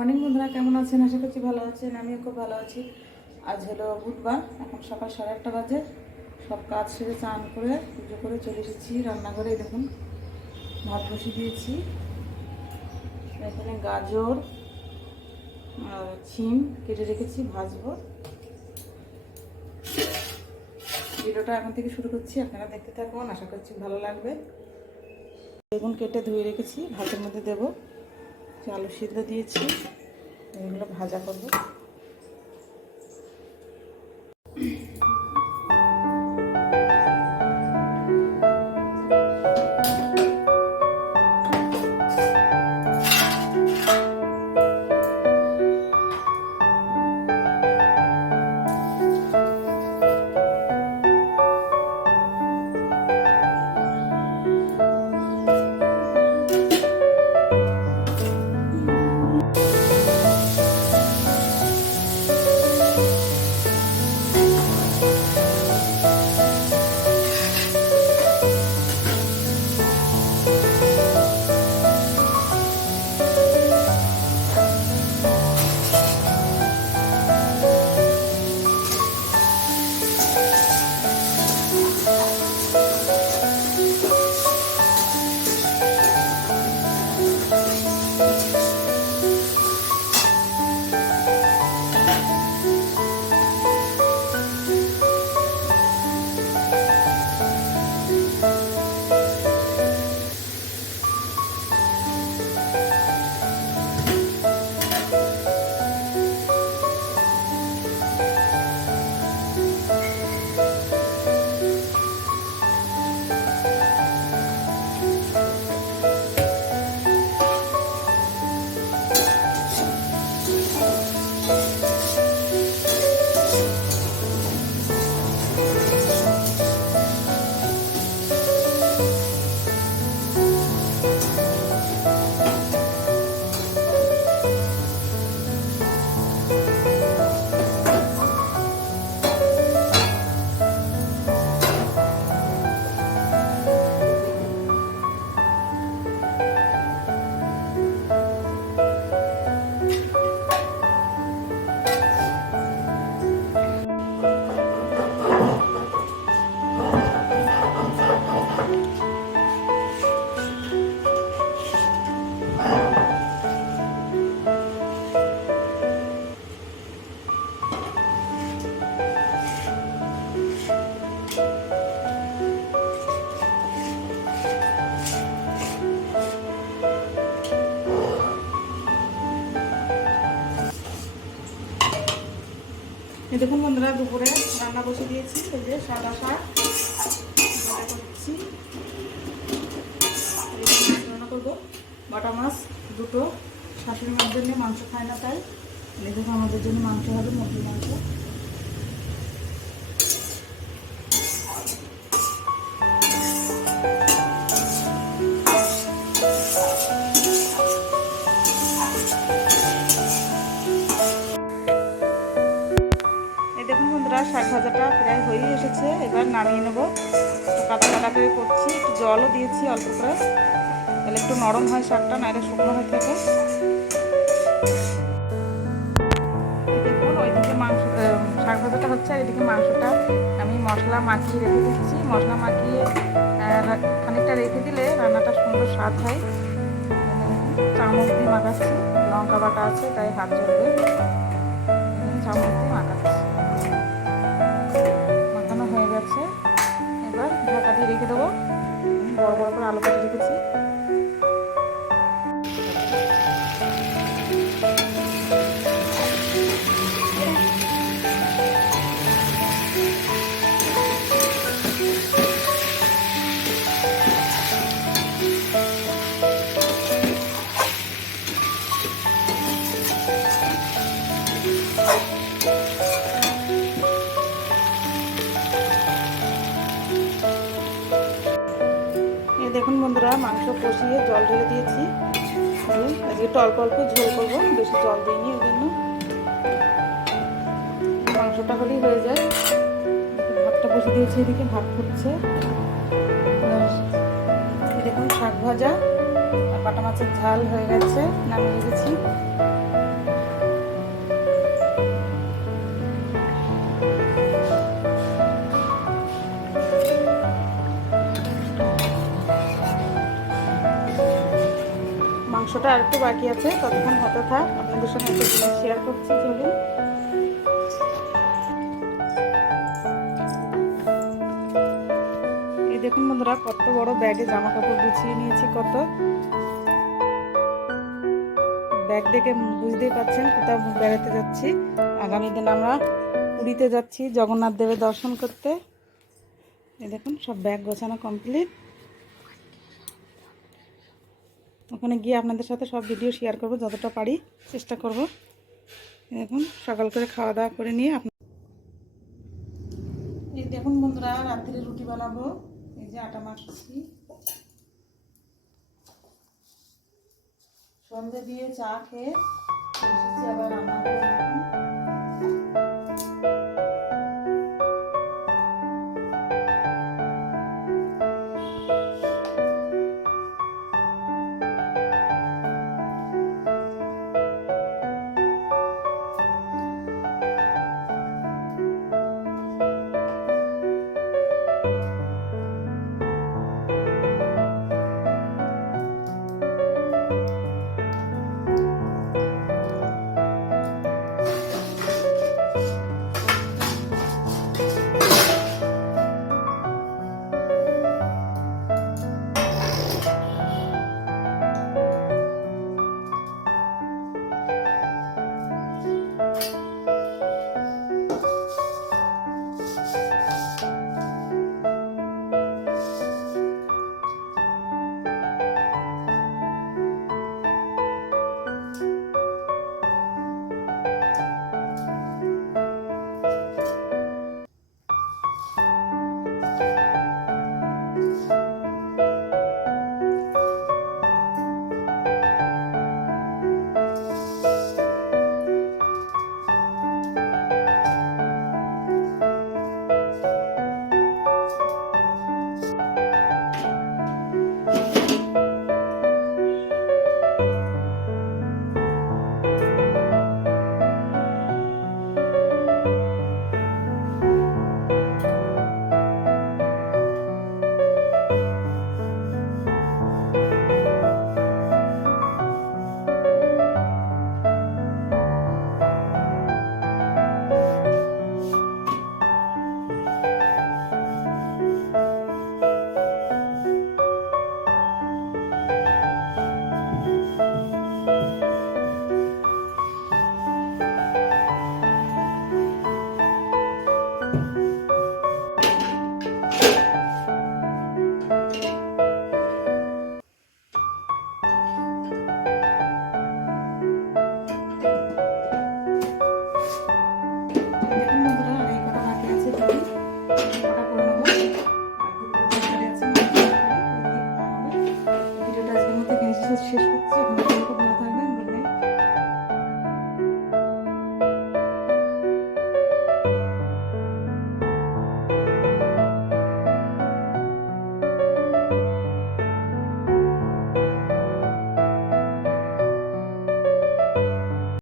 Morning বন্ধুরা, কেমন আছেন? আশা করছি ভালো আছেন। আমিও খুব ভালো আছি। আজ হলো বুধবার, এখন সকাল 1:30 বাজে। সব কাজ সেরে চান করে পুজো করে চলে এসেছি রান্নাঘরে। দেখুন ভাত বসিয়ে দিয়েছি। এখানে গাজর আর শিম কেটে রেখেছি, ভাজবো। ভিডিওটা এখন থেকে শুরু করছি, আপনারা দেখতে থাকুন, আশা করছি ভালো লাগবে। বেগুন কেটে ধুয়ে রেখেছি, ভাতের মধ্যে দেবো। আলু সিদ্ধ দিয়েছি, এগুলো ভাজা করবো। দেখুন বন্ধুরা, দুপুরে রান্না বসে দিয়েছি। এই যে সাদা শাক ভাজা করছি, রান্না করবো। বাটা মাছ দুটো, শাশুড়ি মার জন্য মাংস খায় না, তাই দেখুন আমাদের জন্য মাংস হবে, মুরগির মাংস। শাক ভাজাটা প্রায় হয়ে এসেছে, এবার নামিয়ে নেবো। কাটা কাটাতে করছি, একটু জলও দিয়েছি অল্প করে, তাহলে একটু নরম হয় শাকটা, নাহলে শুকনো হয়ে থাকে। দেখুন ওইদিকে মাংস শাক ভাজাটা হচ্ছে, আর এদিকে মাংসটা আমি মশলা মাখিয়ে রেখে দিচ্ছি। মশলা মাখিয়ে খানিকটা রেখে দিলে রান্নাটা সুন্দর স্বাদ হয়। চামচ দিয়ে মাখাচ্ছি, লঙ্কা বাটা আছে তাই হাত জ্বলবে, চামচ দিয়ে মাখাচ্ছি। মাখানো হয়ে গেছে, এবার ঢাকা দিয়ে রেখে দেবো। বড় বড় করে আলু কেটে রেখেছি। দেখুন বন্ধুরা, মাংস কষিয়ে জল ঢেলে দিয়েছি। আজকে একটু অল্প অল্প ঝোল করবো, বেশি জল দিইনি, ওই জন্য মাংসটা হলেই হয়ে যায়। ভাতটা বসে দিয়েছি, এদিকে ভাত ফুটছে। দেখুন শাক ভাজা আর বাটা মাছের ঝাল হয়ে গেছে, নামিয়ে রেখেছি। মাংসটা আর একটু বাকি আছে, ততক্ষণ হতে থাক। আপনাদের সঙ্গে একটা জিনিস শেয়ার করছি, চলুন। এই দেখুন বন্ধুরা, কত বড় ব্যাগে জামা কাপড় গুছিয়ে নিয়েছি। কত ব্যাগ দেখে বুঝতেই পারছেন কোথাও বেড়াতে যাচ্ছি। আগামী দিন আমরা পুরীতে যাচ্ছি জগন্নাথ দেবের দর্শন করতে। এই দেখুন সব ব্যাগ গোছানো কমপ্লিট। ওখানে গিয়ে আপনাদের সাথে সব ভিডিও শেয়ার করব, যতটা পারি চেষ্টা করব। দেখুন সকাল করে খাওয়া দাওয়া করে নিয়ে এই দেখুন বন্ধুরা, রাত্রে রুটি বানাবো। এই যে আটা মাখছি, সন্ধ্যে দিয়ে চা খেয়ে এসেছি আবার রান্না করে। দেখুন